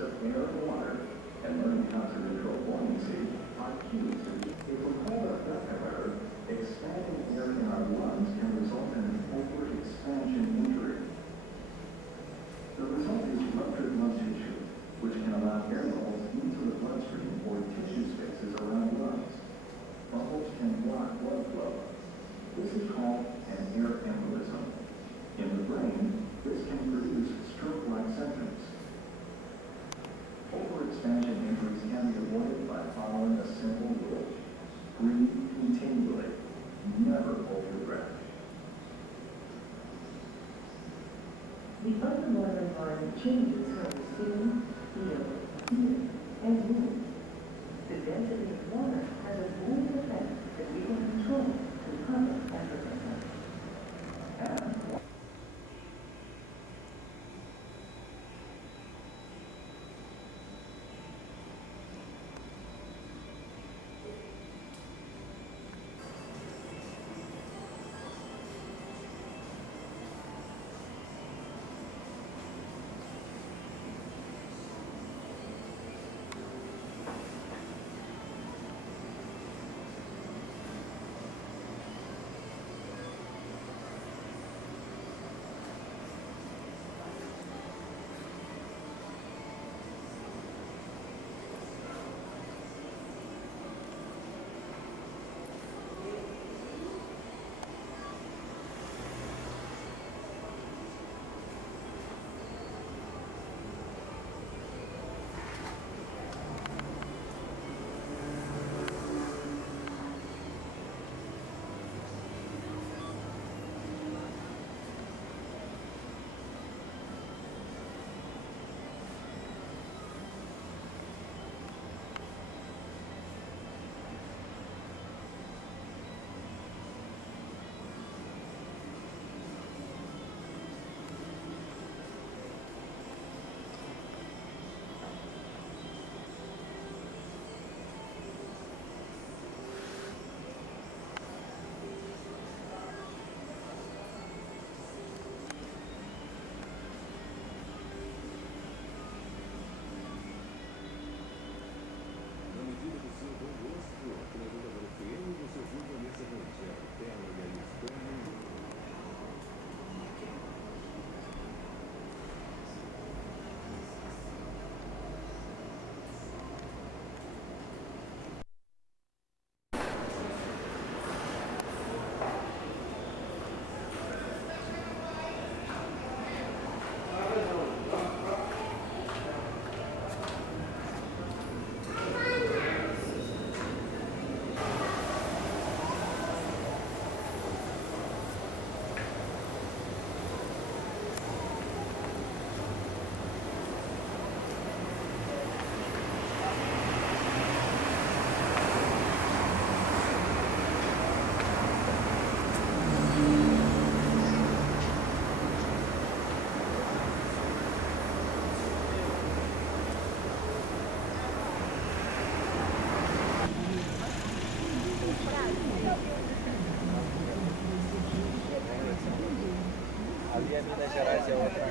of air and water and learning how to control buoyancy are keys to the. If we hold our breath, however, expanding air in our lungs can result in an overexpansion injury. The result is ruptured lung tissue, which can allow air bubbles into the bloodstream or tissue spaces around lungs. Bubbles can block blood flow. This is called an air embolism. In the brain, this can produce stroke-like symptoms. Overexpansion injuries can be avoided by following a simple rule. Breathe continually. Never hold your breath. The underwater environment changes how we see, feel, hear, and move. The density of water has a buoyant effect that we can control to cover effortlessly. And Había en Minas Gerais e a outra